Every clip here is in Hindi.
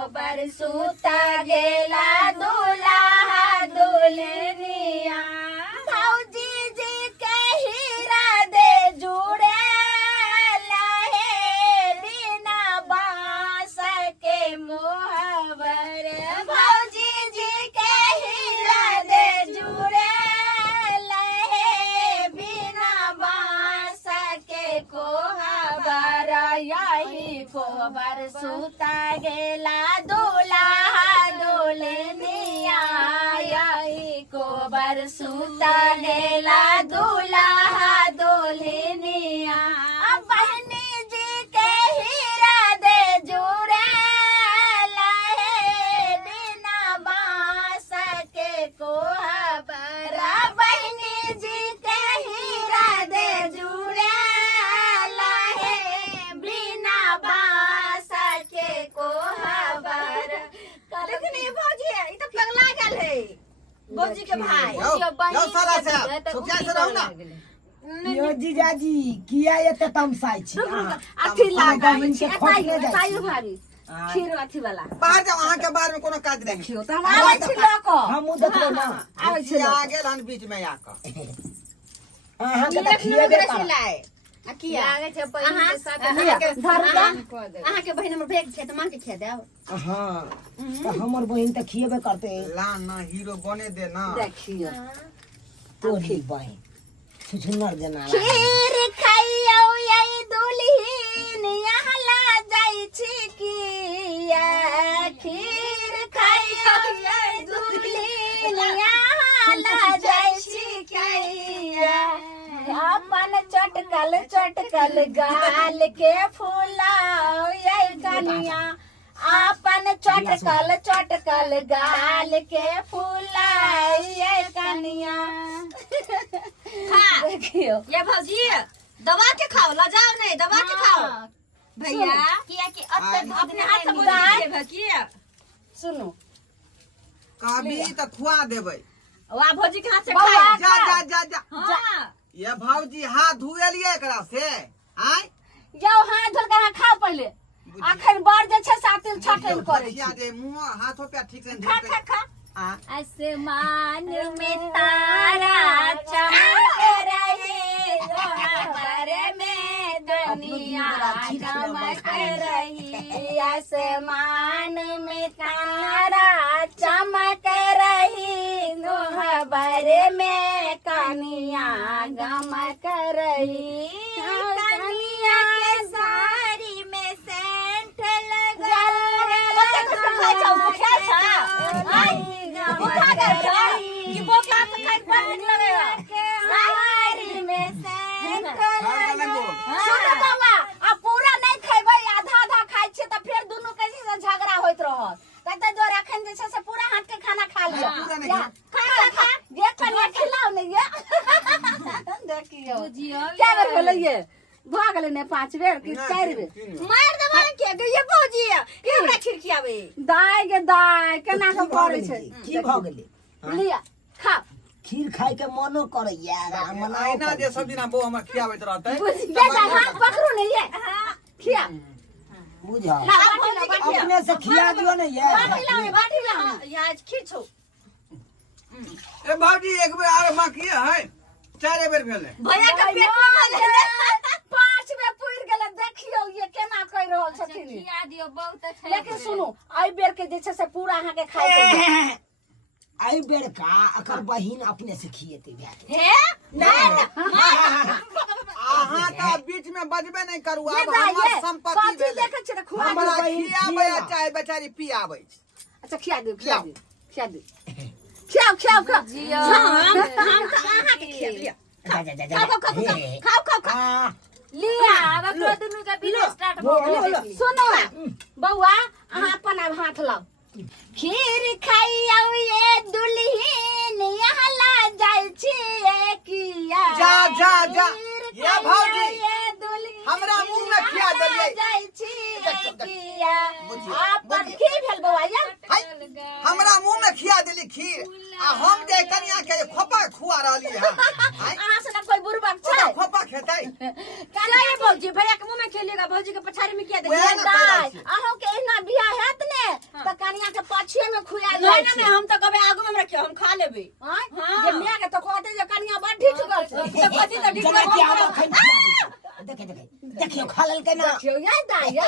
कोबर सूता गेला दूल्हा दुल्हनिया भौजी जी के हीरा दे जुड़े लहे बिना बांस के मोहबर भौजी जी के हीरा दे जुड़े लहे बिना बांस के कोहबर यही कोबर सूता गेला दूल्हा दुल्हनिया यही कोबर सूता गेला दूल्हा दुल्हनिया बहनी जी के हीरा दे जुड़े लहे बिना बांस के कोहबर बहनी जी के हीरा दे जुड़े लहे बिना बांस के कोहबर कलकनी भौजी ई तो पगला गेल है भौजी के भाई जाओ साला से सुखिया से रहू ना यो जीजाजी किया एते तमसाई छी अथी लागा के खोटने जाई भाभी खीर अथी वाला बाहर जाओ अहाँ के बारे में कोनो काज नहीं खियो त हम आबै छी लोक हमहु देखलो ना आबै छी आ गेल हन बीच में आके अहाँ के देखिए दे आ किया लागे छै बहिन के साथ अहाँ के बहिन हमर भेक छै त मां के खिया देब हां तो हमर बहिन त खिएबे करते ला ना हीरो बने दे ना देखियो तो ठीक बहिन सुछुनर जना खीर खाइयो यही दुल्हन यहाँ ला जाई छी किया खीर खाइयो यही दुल्हन यहाँ ला जाई छी किया अपन चटकल गाल के फूलाओ यही कनिया अपन चटकल गाल के फूलाओ यही कनिया देखियो ये भौजी दबा के खाओ लजाओ नहीं दबा के खाओ भैया किया कि अपने हाथ से बोल दे भकिया सुनो कभी त खुआ देबै वाह भौजी के हाथ से बौआ, खाए जा जा जा जा हां ये भौजी हाथ धुएलिए एकरा से आय जाओ हाथ धो के अहाँ खाओ पहले अखन बार जे छै सातिल छटल करे बचिया दे मुंह हाथों पे ठीक से खा खा खा आसमान में तारा चमक रहे दोहर में दुनिया चमक रही आसमान में तारा चमक रही दोहर में कनिया गमक रही कनिया के साड़ी में सेंट लगा पूरा नहीं खेबै आधा आधा खाइ छै त फेर दुनू के से झगड़ा होइत रहत कते जोर अखन जे छै से पूरा हाथ के खाना खा लिया खा खा जे कनिया खिलाओ नहीं ये देखियो क्या बेर भेलै ये भ गेलै ने 5 बेर कि 4 बेर मार देबा के गइए भौजी के हमरा खिड़कियावे दाय गे दाय केना के करे छै की भ गेलै लिया खा खीर खाए के मनो करैया मनाओ ना जे सब दिन बो हमर खियाबैत रहतै ये हाथ पकड़ो ने ये खिया बुझा बाटी अपने से खिया दियो ने ये बाटी ला आज खीर छौ ए भौजी एक बेर आर बाकी है 4 बेर भेलै भैया के पेट में 5 बेर पुर गेल देखियो ये केना कह रहल छथिन खिया दियो बहुत लेकिन सुनो आई बेर के जे छै से पूरा अहाँ के खाए के आई बेर का अकर बहिन अपने से खिएते भए है नहीं अहाँ त बीच में बजबे नहीं करू ये अब दा हमर ये संपत्ति कथी भेलै देखै छै खुआ हमरा बहिन खियाबै खिया। चाहे बेचारी पियाबै अच्छा खिया दे खियाओ खा हम तो आहा के खिया लिया जा जा जा खाओ लिया अब अपना दुनू का बिना स्टार्ट हो गेलै सुनो बउआ अहाँ अपन अब हाथ लाओ खीर खाइयो ये दुल्हन यहाँ ला जाय छी किया जा जा जा खीर ये भौजी ये दुल्हन हमरा मुंह में खिया देलियै जाय छी किया बुझियौ, अपन बुझियौ। की भेल बउआ ये हाय, हमरा मुंह में खिया देली खीर आ हम जे कनिया के खोपा खुआ रहली है अहाँ से ना कोई बुरबक छै खोपा खेतै चला ये भौजी भैया के मुंह में खेलिएगा भौजी के पछाड़ी में क्या वएह देखिए ना कहै छी। अहों के एहना बियाह हैत ने गछिए में खुया नहीं जाय नहीं हम तो कबे आगू में रखियो हम खा लेबे हां हाँ। जे मैं के तो कहते जे कनिया बड़ ठीक गल छै तो कथी तो ठीक जगह के आवा है खै देखे देखे देखियो खा लेल के ना देखियो ये दाई ये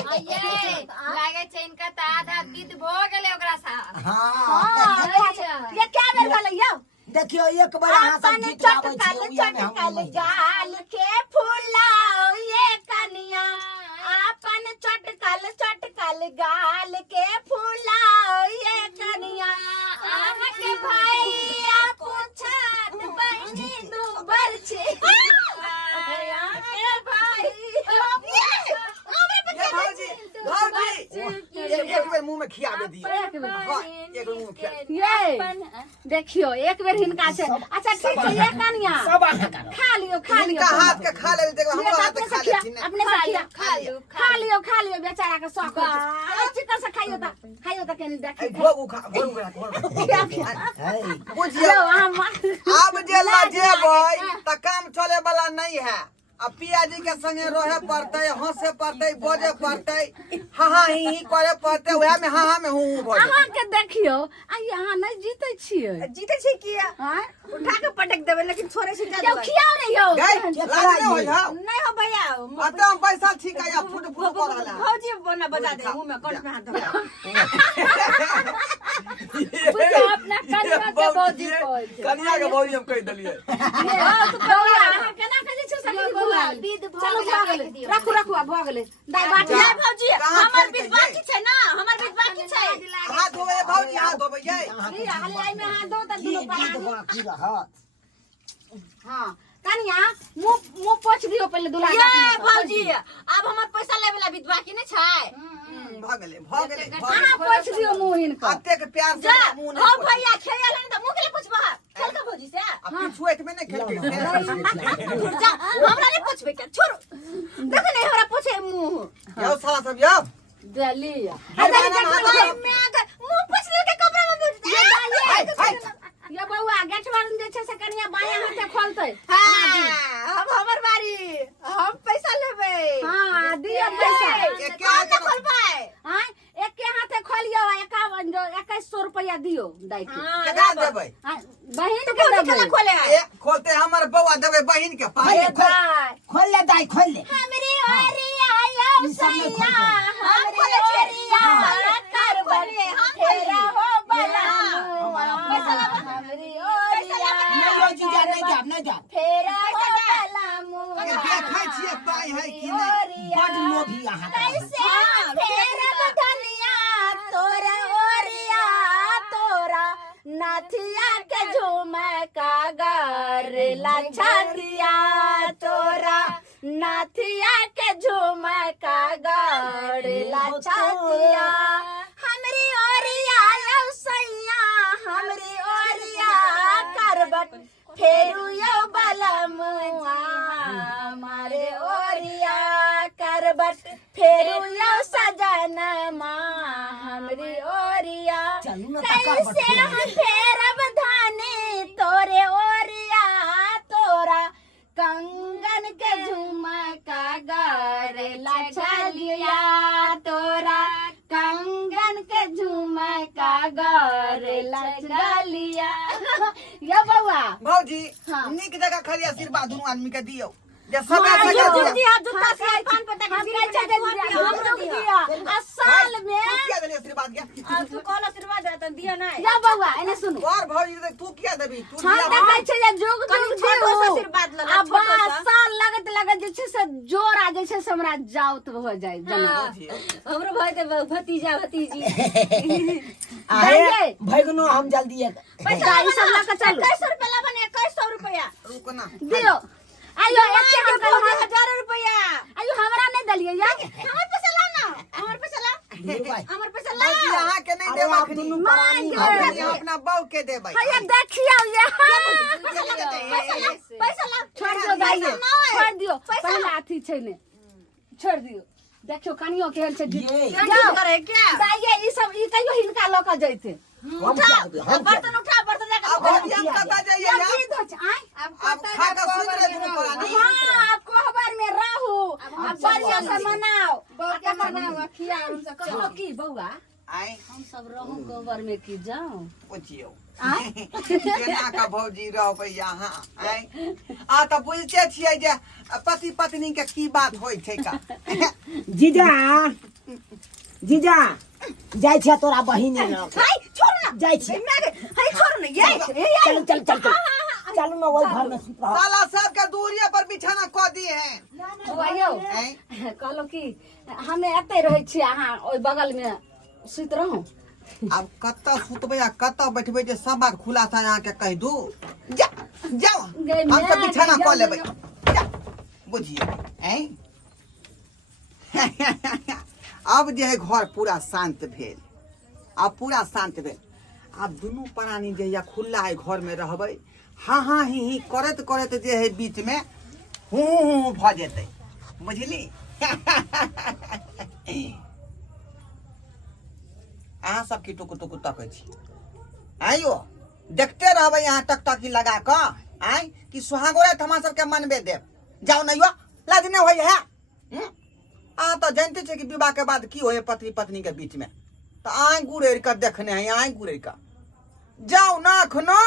लागे छै इनका त आधा विध भ गेलै ओकरा साथ। हां ये क्या बेर भेलै यौ देखियो एक बार अहाँ सब अपन जीत आबै छी चटकल ओइया में हम चटकल नहीं। गाल के फुलाओ ये कनिया अपन चटकल चटकल गाल के फुलाओ ये कनिया आहा के भैया पूछत बहिनी दुबर छे आहा के भाई ये भौजी एक बेर मुंह में खिया दे दिए एक बेर मुंह में खिया ये देखियो एक बेर हिनका से अच्छा ठीक है ये कनिया सब अहाँ करो खा लियो इनका हाथ के खा ले देखो हम हाथ अपने खा से खिया लेती ना अपने से खिया खा लियो बेचारा के शौक है वाह। अरे चिकन से खाइयो त केनी ए देखी घोगु खा घोगु है बुझियो लो हम अब जे लजेबै त काम चले वाला नहीं है। अब पियाजी के संगे रहे पड़ते हंसे पड़ते बोझे पड़ते हाँ ही करे पड़ते वह में हाँ में हूँ बोझे अहाँ के देखियो आ यहाँ नहीं जीते छियै जीते छी किया हां उठा के पटक देबे लेकिन छोड़े छी क्यों खियाओ नहीं हो गई लाज हो जाओ नहीं हो भैया अतः हम पैसा ठीक है या फुट फुट कर रहा भौजी बना बजा दे मुंह में कंठ में हाथ धो अपना कनिया के भौजी कहै छै कनिया के भौजी हम कह दिलिए बौआ अहाँ केना कहै छै सखी बौआ विध भ चलो भऽ गेलै रखू रखू आ भऽ गेलै दाई बाटी जय भौजी हमर बीच बाकी छै ना हमर बीच बाकी छै हाथ धोबे भौजी हाथ धोबे ये हल्लाई में हाथ दो त दुनो जीत पड़ा बाकी रहत हां कनिया मुंह पोछ दियो पहले दुल्हा ये भौजी अब हमर पैसा लेबे ला बीच बाकी नहीं छै भगले भगले अहाँ पोछ दियो मुंह हिनका अत्ते के प्यार से जा मुंह हो नहीं भैया खेले नहीं तो मुंह के लिए पूछबा खेल का भौजी से अपनी छुएट में नहीं खेलते जा हमरा नहीं पूछबे के छोड़ देख नहीं हमरा पूछे मुंह यो साला सब यो दलिया अरे मैं मुंह पूछ ले के कपड़ा में पूछ ये बौआ गेटवारन जे छै से कनिया बाया हाथे खोलतै हां अब हमर बारी हम पैसा लेबे हां दियो पैसा एक के हाथ खोल पाए हां एक के हाथे खोलियो 51 जो 2100 रुपया दियो दाई के केना देबै हां बहिन तो के भौजी देबै केना खोले है ए खोलते हमर बौआ देबै बहिन के पास ए भाई खोल ले दाई खोल ले हमरी ओरिया यो सैया हमरी ओरिया कर बने फेरा हो बला पैसा ला हमरी ओरिया नहीं हो जीजा नहीं जा फेरा हो बला मुआ ये देखै छियै पाई है कि नहीं बड लोभी अहाँ कैसे फेरा बधनिया तोरा ओरिया तोरा नाथिया के झुमका गर लाछतिया तोरा नाथिया के झुमका गर लाछतिया हमरी ओरिया लौ सैया हमरी ओरिया करबट फेरू यो बलमुआ मारे ओरिया करबट फेरू यो सजन हमरी ओरिया चलू ना कैसे हम फेरब धाने तोरे ओरिया तोरा कंगन के झुमका गर लछलिया तोरा कंगन के झुमका गर लछलिया ये बउआ भौजी हाँ। नीक जगह खाली आशीर्वाद दुनू आदमी के दियो जे सब हाँ, ऐसे जो कर जो दिया जूता से कान पे तक गिरे छे हमरो दिया असल में क्या देली आशीर्वाद के तू कौन आशीर्वाद दे त दिया नहीं या बउआ एने सुनु और भौजी दे तू क्या देबी तू हम दिया देखै छै जे जुग कनी जुग छोटो सा जीव आशीर्वाद ले ला, अब छोटो सा। साल लगत जे छै से जोर आ जे छै से हमरा जाउत हो जाय जना हमरो भाई के भतीजा भतीजी अरे भगनो हम जल्दी पैसा ई सब ला के चलू 2100 रुपया ला बने 2100 रुपया रुक ना दियो आयो एते हम कल 1000 रुपया आयो हमरा नहीं दलिए या हमर पैसा ला ना हमर पैसा ला भाई हमर पैसा ला भौजी अहाँ के नहीं देबा खनी मांगे अपना बहू के देबै भैया देखियो ये पैसा ला छोड़ दियो दाइए छोड़ दियो पहला अथी छै ने छोड़ दियो देखियो कनियो केहन छै ये जाओ करे क्या दाइए ई सब ई कहियो हिनका ल के जैते बर्तन उठा बर्तन जाके अब भौजी हम कता जाइए या यार की धोच आय अब खा के सुत रहे दुनू प्राणी हां कोहबर में रहू अब बढ़िया से मनाओ बहुत मनाओ खिया हम सब चलो की बउआ आए हम सब रहूं गोबर में की जाऊं पूछियो केना का भौजी रहबै यहाँ आए आ त बुझते छियै जे पति पत्नी के की बात होइ छै का जीजा जीजा जाइ छै तोरा बहिन लग हाय छोड़ ना जाइ छै हाय छोड़ ना ये चल चल चल चल चल ना वही घर में सुत रह साला सब के दूरिये पर बिछाना क दिए हैं भैया आए कहलो कि हमे एते रहै छी अहाँ ओइ बगल में सुत रहूं अब कत्ता सुतबै आ कत्ता बैठबै जे सब बात खुलासा यहाँ के कह दू जा जाओ हम सब बिछाना क लेबै जा बुझिए हैं अब जे है घर पूरा शांत भेल अब पूरा शांत भेल अब दुनू प्राणी जे या खुला है घर में रहबै हाँ हाँ ही करत करत जे है बीच में हूँ भ जेतै बुझली अहाँ सब की टुकु टुकु तकै छी आइयो देखते रहबै यहाँ टकटकी लगा क आइ कि सुहागोरे थमा सबके मनबे देब जाओ नहीं लाज नहीं होय है आ तो जानते छे कि विवाह के बाद की होय पति पत्नी के बीच में तो आइ गुड़ेर कर देखने हैं आइ गुड़ेर का जाओ ना खनो